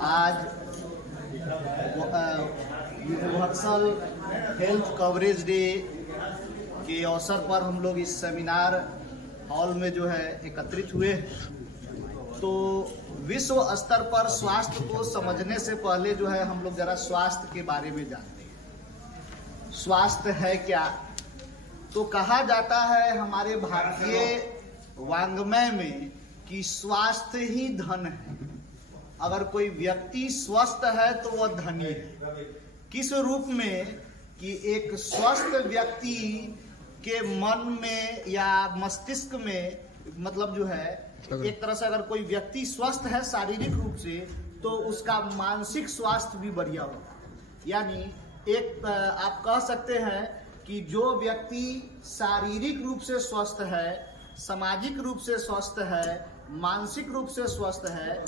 आज universal health coverage day के अवसर पर हम लोग इस सेमिनार हॉल में जो है एकत्रित हुए। तो विश्व स्तर पर स्वास्थ्य को समझने से पहले जो है हम लोग जरा स्वास्थ्य के बारे में जानते हैं। स्वास्थ्य है क्या? तो कहा जाता है हमारे भारतीय वांग्मय में कि स्वास्थ्य ही धन है। अगर कोई व्यक्ति स्वस्थ है तो वह धनी है। किस रूप में? कि एक स्वस्थ व्यक्ति के मन में या मस्तिष्क में, मतलब जो है एक तरह से अगर कोई व्यक्ति स्वस्थ है शारीरिक रूप से तो उसका मानसिक स्वास्थ्य भी बढ़िया होगा। यानी एक आप कह सकते हैं कि जो व्यक्ति शारीरिक रूप से स्वस्थ है, सामाजिक रूप से स्वस्थ है, मानसिक रूप से स्वस्थ है,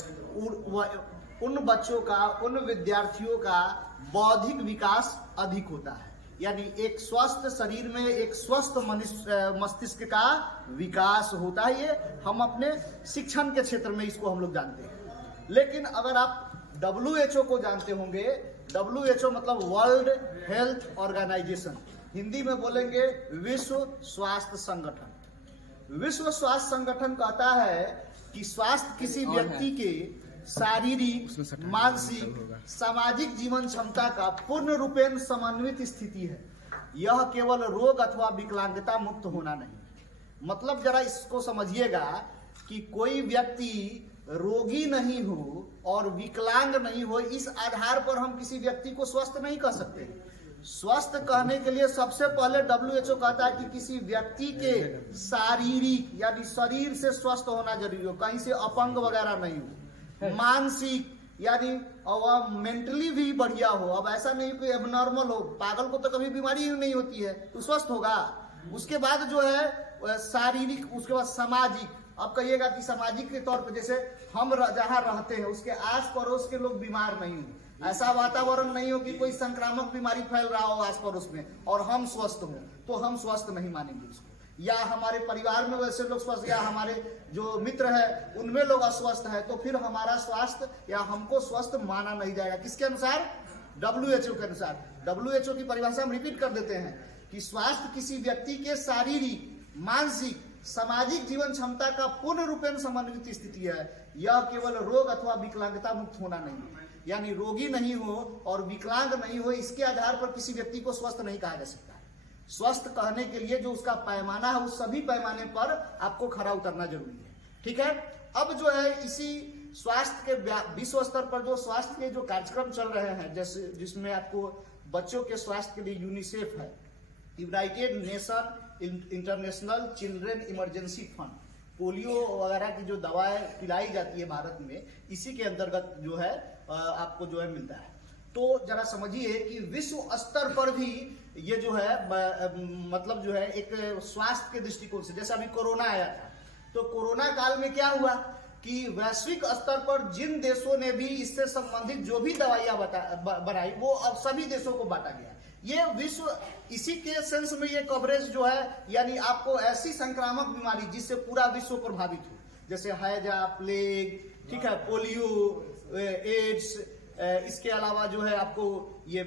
उन बच्चों का, उन विद्यार्थियों का बौद्धिक विकास अधिक होता है। यानी एक स्वस्थ शरीर में एक स्वस्थ मस्तिष्क का विकास होता है। ये हम अपने शिक्षण के क्षेत्र में इसको हम लोग जानते हैं। लेकिन अगर आप WHO को जानते होंगे, WHO मतलब वर्ल्ड हेल्थ ऑर्गेनाइजेशन, हिंदी में बोलेंगे विश्व स्वास्थ्य संगठन। विश्व स्वास्थ्य संगठन कहता है कि स्वास्थ्य किसी व्यक्ति के शारीरिक, मानसिक, सामाजिक जीवन क्षमता का पूर्ण रूपेण समन्वित स्थिति है। यह केवल रोग अथवा विकलांगता मुक्त होना नहीं। मतलब जरा इसको समझिएगा कि कोई व्यक्ति रोगी नहीं हो और विकलांग नहीं हो, इस आधार पर हम किसी व्यक्ति को स्वस्थ नहीं कह सकते। स्वस्थ कहने के लिए सबसे पहले WHO कहता है कि किसी व्यक्ति के शारीरिक यानी शरीर से स्वस्थ होना जरूरी हो, कहीं से अपंग वगैरह नहीं हो। मानसिक यानी वह मेंटली भी बढ़िया हो। अब ऐसा नहीं कोई एबनॉर्मल हो, पागल को तो कभी बीमारी ही नहीं होती है, तो स्वस्थ होगा। उसके बाद जो है शारीरिक, उसके बाद सामाजिक। अब कहिएगा कि सामाजिक के तौर पर जैसे हम जहाँ रहते हैं उसके आस पड़ोस के लोग बीमार नहीं हो, ऐसा वातावरण नहीं हो कि कोई संक्रामक बीमारी फैल रहा हो आस पड़ोस में और हम स्वस्थ हो, तो हम स्वस्थ नहीं मानेंगे उसको। या हमारे परिवार में वैसे लोग स्वस्थ, या हमारे जो मित्र है उनमें लोग अस्वस्थ है, तो फिर हमारा स्वास्थ्य या हमको स्वस्थ माना नहीं जाएगा। किसके अनुसार? WHO के अनुसार। WHO की परिभाषा हम रिपीट कर देते हैं कि स्वास्थ्य किसी व्यक्ति के शारीरिक, मानसिक, सामाजिक जीवन क्षमता का पूर्ण रूपेण समन्वित स्थिति है। यह केवल रोग अथवा विकलांगता मुक्त होना नहीं है। यानी रोगी नहीं हो और विकलांग नहीं हो, इसके आधार पर किसी व्यक्ति को स्वस्थ नहीं कहा जा सकता है। स्वस्थ कहने के लिए जो उसका पैमाना है उस सभी पैमाने पर आपको खरा उतरना जरूरी है। ठीक है। अब जो है इसी स्वास्थ्य के विश्व स्तर पर जो स्वास्थ्य के जो कार्यक्रम चल रहे हैं, जैसे जिसमें आपको बच्चों के स्वास्थ्य के लिए यूनिसेफ है, United nation international children emergency fund, polio वगैरह की जो दवाएं पिलाई जाती है भारत में, इसी के अंतर्गत जो है आपको जो है मिलता है। तो जरा समझिए कि विश्व स्तर पर भी ये जो है मतलब जो है एक स्वास्थ्य के दृष्टिकोण से, जैसे अभी कोरोना आया था, तो कोरोना काल में क्या हुआ कि वैश्विक स्तर पर जिन देशों ने भी इससे संबंधित जो भी दवाइयां बनाई वो अब सभी देशों को बांटा गया। ये विश्व, इसी के सेंस में ये कवरेज जो है, यानी आपको ऐसी संक्रामक बीमारी जिससे पूरा विश्व प्रभावित हो, जैसे हैजा, प्लेग, ठीक है, पोलियो, एड्स, इसके अलावा जो है आपको ये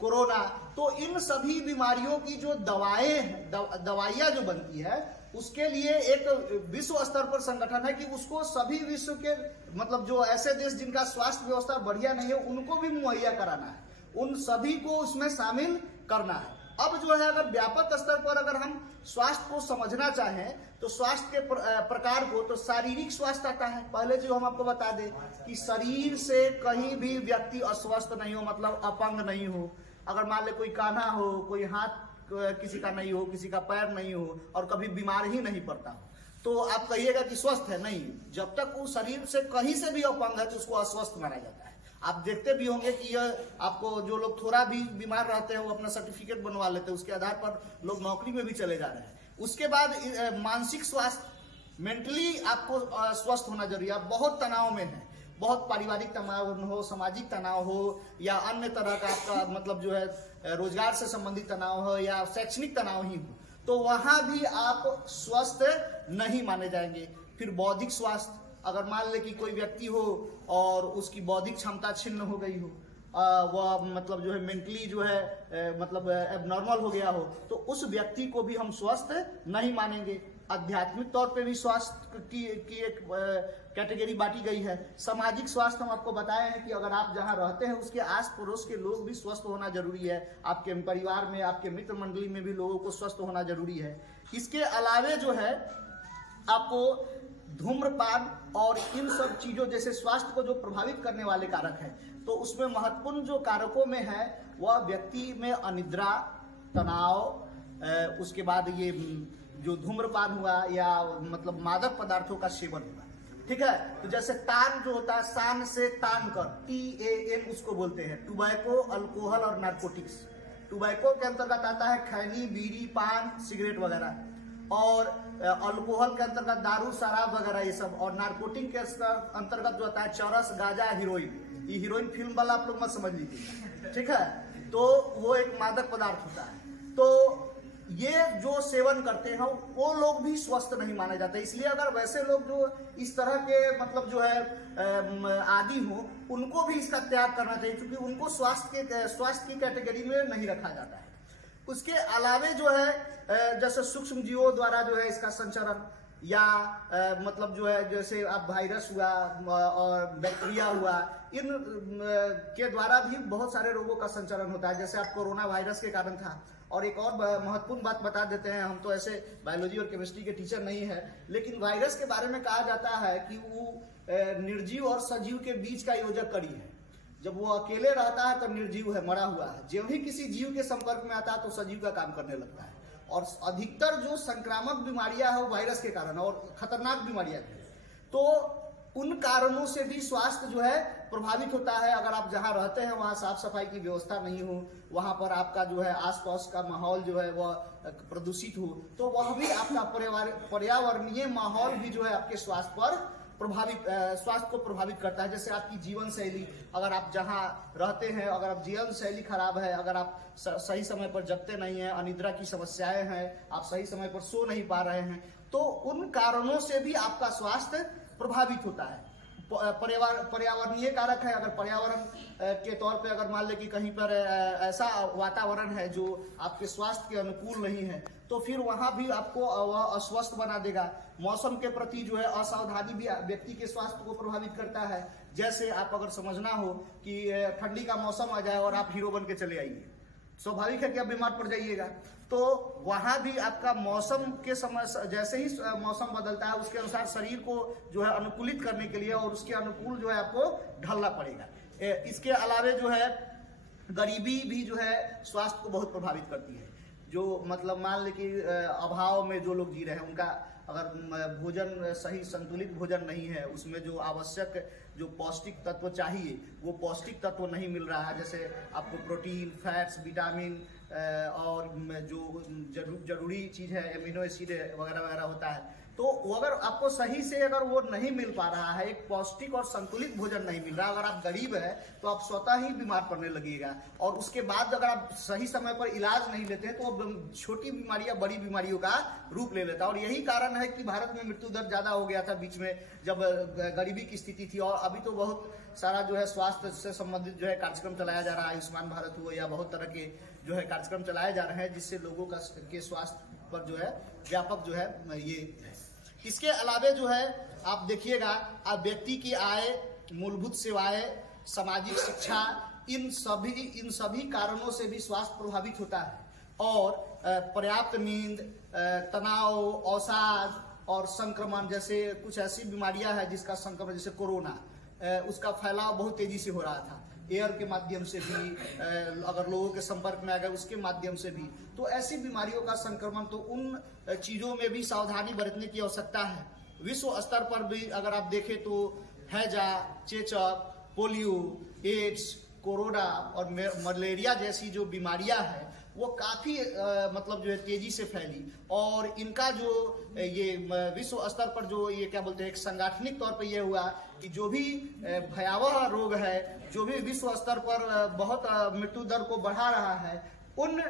कोरोना, तो इन सभी बीमारियों की जो दवाइयां जो बनती है उसके लिए एक विश्व स्तर पर संगठन है कि उसको सभी विश्व के, मतलब जो ऐसे देश जिनका स्वास्थ्य व्यवस्था बढ़िया नहीं है उनको भी मुहैया कराना है, उन सभी को उसमें शामिल करना है। अब जो है अगर व्यापक स्तर पर अगर हम स्वास्थ्य को समझना चाहें तो स्वास्थ्य के प्रकार को, तो शारीरिक स्वास्थ्य आता है। पहले जो हम आपको बता दें कि शरीर से कहीं भी व्यक्ति अस्वस्थ नहीं हो, मतलब अपंग नहीं हो। अगर मान ले कोई कान्हा हो, कोई हाथ किसी का नहीं हो, किसी का पैर नहीं हो और कभी बीमार ही नहीं पड़ता हो, तो आप कहिएगा कि स्वस्थ है? नहीं। जब तक वो शरीर से कहीं से भी अपंग है तो उसको अस्वस्थ माना जाता है। आप देखते भी होंगे कि यह आपको जो लोग थोड़ा भी बीमार रहते हैं वो अपना सर्टिफिकेट बनवा लेते हैं, उसके आधार पर लोग नौकरी में भी चले जा रहे हैं। उसके बाद मानसिक स्वास्थ्य, मेंटली आपको स्वस्थ होना जरूरी है। आप बहुत तनाव में है, बहुत पारिवारिक तनाव हो, सामाजिक तनाव हो या अन्य तरह का आपका मतलब जो है रोजगार से संबंधित तनाव हो या शैक्षणिक तनाव ही हो, तो वहां भी आप स्वस्थ नहीं माने जाएंगे। फिर बौद्धिक स्वास्थ्य, अगर मान ले कि कोई व्यक्ति हो और उसकी बौद्धिक क्षमता छिन्न हो गई हो, वह मतलब जो है मेंटली जो है मतलब एबनॉर्मल हो गया हो, तो उस व्यक्ति को भी हम स्वस्थ नहीं मानेंगे। आध्यात्मिक तौर पे भी स्वास्थ्य की एक कैटेगरी बांटी गई है। सामाजिक स्वास्थ्य हम आपको बताए हैं कि अगर आप जहां रहते हैं उसके आस पड़ोस के लोग भी स्वस्थ होना जरूरी है। आपके परिवार में, आपके मित्र मंडली में भी लोगों को स्वस्थ होना जरूरी है। इसके अलावे जो है आपको धूम्रपान और इन सब चीजों जैसे स्वास्थ्य को जो प्रभावित करने वाले कारक है, तो उसमें महत्वपूर्ण जो कारकों में है वह व्यक्ति में अनिद्रा, तनाव, उसके बाद ये जो धूम्रपान हुआ या मतलब मादक पदार्थों का सेवन हुआ, ठीक है। तो जैसे तान जो होता है, सान से तान कर, TAN उसको बोलते हैं, टुबैको, अल्कोहल और नार्कोटिक्स। टुबैको के अंतर्गत आता है खैनी, बीड़ी, पान, सिगरेट वगैरह, और अल्कोहल के अंतर्गत दारू, शराब वगैरह ये सब, और नार्कोटिक के अंतर्गत जो आता है चरस, गांजा, हीरोइन। ये हीरोइन फिल्म वाला आप लोग मत समझ लीजिए, ठीक है। तो वो एक मादक पदार्थ होता है। तो ये जो सेवन करते हैं वो लोग भी स्वस्थ नहीं माने जाते। इसलिए अगर वैसे लोग जो इस तरह के मतलब जो है आदी हो, उनको भी इसका त्याग करना चाहिए, क्योंकि उनको स्वास्थ्य की कैटेगरी में नहीं रखा जाता है। उसके अलावे जो है जैसे सूक्ष्म जीवों द्वारा जो है इसका संचरण, या मतलब जो है जैसे अब वायरस हुआ और बैक्टीरिया हुआ, इन के द्वारा भी बहुत सारे रोगों का संचरण होता है। जैसे आप कोरोना वायरस के कारण था। और एक और महत्वपूर्ण बात बता देते हैं, हम तो ऐसे बायोलॉजी और केमिस्ट्री के टीचर नहीं है, लेकिन वायरस के बारे में कहा जाता है कि वो निर्जीव और सजीव के बीच का योजक कड़ी है। जब वो अकेले रहता है तो निर्जीव है, मरा हुआ है। जब भी किसी जीव के संपर्क में आता है तो सजीव का काम करने लगता है। और अधिकतर जो संक्रामक बीमारियां हैं वो वायरस के कारण और खतरनाक बीमारियां हैं, तो उन कारणों से भी स्वास्थ्य जो है प्रभावित होता है। अगर आप जहां रहते हैं वहां साफ सफाई की व्यवस्था नहीं हो, वहां पर आपका जो है आसपास का माहौल जो है वह प्रदूषित हो, तो वह भी आपका पर्यावरणीय माहौल भी जो है आपके स्वास्थ्य को प्रभावित करता है। जैसे आपकी जीवन शैली, अगर आप जहां रहते हैं, अगर आप जीवन शैली खराब है, अगर आप सही समय पर जगते नहीं हैं, अनिद्रा की समस्याएं हैं, आप सही समय पर सो नहीं पा रहे हैं, तो उन कारणों से भी आपका स्वास्थ्य प्रभावित होता है। पर्यावरणीय कारक है। अगर पर्यावरण के तौर पे अगर मान ले कि कहीं पर ऐसा वातावरण है जो आपके स्वास्थ्य के अनुकूल नहीं है, तो फिर वहां भी आपको वह अस्वस्थ बना देगा। मौसम के प्रति जो है असावधानी भी व्यक्ति के स्वास्थ्य को प्रभावित करता है। जैसे आप अगर समझना हो कि ठंडी का मौसम आ जाए और आप हीरो बन के चले आइए, स्वाभाविक है कि आप बीमार पड़ जाइएगा। तो वहां भी आपका मौसम के समय, जैसे ही मौसम बदलता है उसके अनुसार शरीर को जो है अनुकूलित करने के लिए और उसके अनुकूल जो है आपको ढलना पड़ेगा। इसके अलावे जो है गरीबी भी जो है स्वास्थ्य को बहुत प्रभावित करती है। जो मतलब मान ले कि अभाव में जो लोग जी रहे हैं, उनका अगर भोजन सही संतुलित भोजन नहीं है, उसमें जो आवश्यक जो पौष्टिक तत्व चाहिए वो पौष्टिक तत्व नहीं मिल रहा है। जैसे आपको प्रोटीन, फैट्स, विटामिन और जो जरूरी चीज है एमिनो एसिड वगैरह वगैरह होता है, तो अगर आपको सही से अगर वो नहीं मिल पा रहा है, एक पौष्टिक और संतुलित भोजन नहीं मिल रहा, अगर आप गरीब है तो आप स्वतः ही बीमार पड़ने लगेगा। और उसके बाद अगर आप सही समय पर इलाज नहीं लेते हैं तो छोटी बीमारियां बड़ी बीमारियों का रूप ले लेता है। और यही कारण है कि भारत में मृत्यु दर ज्यादा हो गया था बीच में जब गरीबी की स्थिति थी। और अभी तो बहुत सारा जो है स्वास्थ्य से संबंधित जो है कार्यक्रम चलाया जा रहा है, आयुष्मान भारत हो या बहुत तरह के जो है कार्यक्रम चलाए जा रहे हैं, जिससे लोगों का के स्वास्थ्य पर जो है व्यापक जो है ये है। इसके अलावे जो है आप देखिएगा, आप व्यक्ति की आय, मूलभूत सेवाएं, सामाजिक शिक्षा, इन सभी कारणों से भी स्वास्थ्य प्रभावित होता है। और पर्याप्त नींद, तनाव, अवसाद और संक्रमण जैसे कुछ ऐसी बीमारियां हैं जिसका संक्रमण, जैसे कोरोना, उसका फैलाव बहुत तेजी से हो रहा था, एयर के माध्यम से भी, अगर लोगों के संपर्क में आ गए उसके माध्यम से भी। तो ऐसी बीमारियों का संक्रमण, तो उन चीजों में भी सावधानी बरतने की आवश्यकता है। विश्व स्तर पर भी अगर आप देखें तो हैजा, चेचक, पोलियो, एड्स, कोरोना और मलेरिया जैसी जो बीमारियां हैं वो काफी मतलब जो है तेजी से फैली। और इनका जो ये विश्व स्तर पर जो ये क्या बोलते हैं, एक सांगठनिक तौर पे ये हुआ कि जो भी भयावह रोग है, जो भी विश्व स्तर पर बहुत मृत्यु दर को बढ़ा रहा है, उन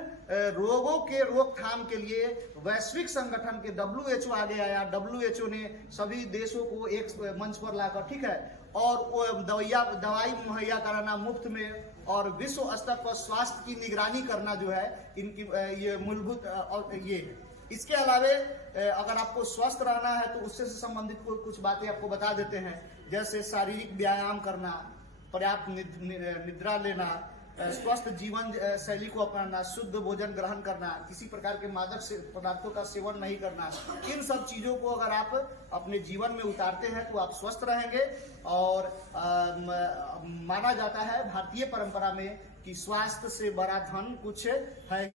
रोगों के रोकथाम के लिए वैश्विक संगठन के WHO आगे आया। WHO ने सभी देशों को एक मंच पर लाकर, ठीक है, और दवाई मुहैया कराना मुफ्त में और विश्व स्तर पर स्वास्थ्य की निगरानी करना जो है इनकी ये मूलभूत और ये। इसके अलावे अगर आपको स्वस्थ रहना है तो उससे संबंधित कुछ बातें आपको बता देते हैं, जैसे शारीरिक व्यायाम करना, पर्याप्त निद्रा लेना, स्वस्थ जीवन शैली को अपनाना, शुद्ध भोजन ग्रहण करना, किसी प्रकार के मादक पदार्थों का सेवन नहीं करना। इन सब चीजों को अगर आप अपने जीवन में उतारते हैं तो आप स्वस्थ रहेंगे। और माना जाता है भारतीय परंपरा में कि स्वास्थ्य से बड़ा धन कुछ है